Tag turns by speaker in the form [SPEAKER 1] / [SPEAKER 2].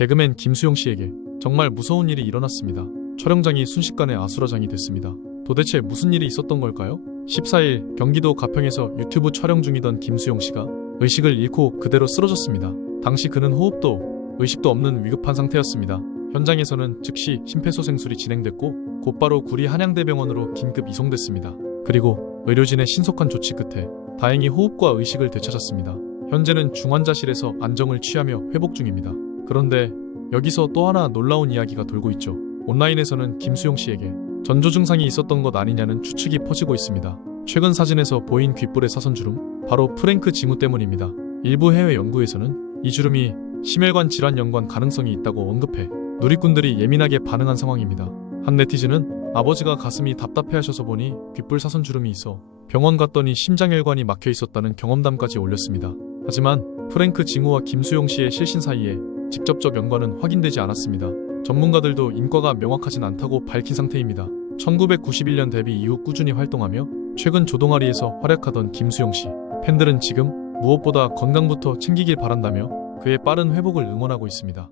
[SPEAKER 1] 개그맨 김수용 씨에게 정말 무서운 일이 일어났습니다. 촬영장이 순식간에 아수라장이 됐습니다. 도대체 무슨 일이 있었던 걸까요? 14일 경기도 가평에서 유튜브 촬영 중이던 김수용 씨가 의식을 잃고 그대로 쓰러졌습니다. 당시 그는 호흡도 의식도 없는 위급한 상태였습니다. 현장에서는 즉시 심폐소생술이 진행됐고 곧바로 구리 한양대병원으로 긴급 이송됐습니다. 그리고 의료진의 신속한 조치 끝에 다행히 호흡과 의식을 되찾았습니다. 현재는 중환자실에서 안정을 취하며 회복 중입니다. 그런데 여기서 또 하나 놀라운 이야기가 돌고 있죠. 온라인에서는 김수용 씨에게 전조 증상이 있었던 것 아니냐는 추측이 퍼지고 있습니다. 최근 사진에서 보인 귓불의 사선 주름, 바로 프랭크 징후 때문입니다. 일부 해외 연구에서는 이 주름이 심혈관 질환 연관 가능성이 있다고 언급해 누리꾼들이 예민하게 반응한 상황입니다. 한 네티즌은 아버지가 가슴이 답답해하셔서 보니 귓불 사선 주름이 있어 병원 갔더니 심장혈관이 막혀 있었다는 경험담까지 올렸습니다. 하지만 프랭크 징후와 김수용 씨의 실신 사이에 직접적 연관은 확인되지 않았습니다. 전문가들도 인과가 명확하진 않다고 밝힌 상태입니다. 1991년 데뷔 이후 꾸준히 활동하며 최근 조동아리에서 활약하던 김수용 씨. 팬들은 지금 무엇보다 건강부터 챙기길 바란다며 그의 빠른 회복을 응원하고 있습니다.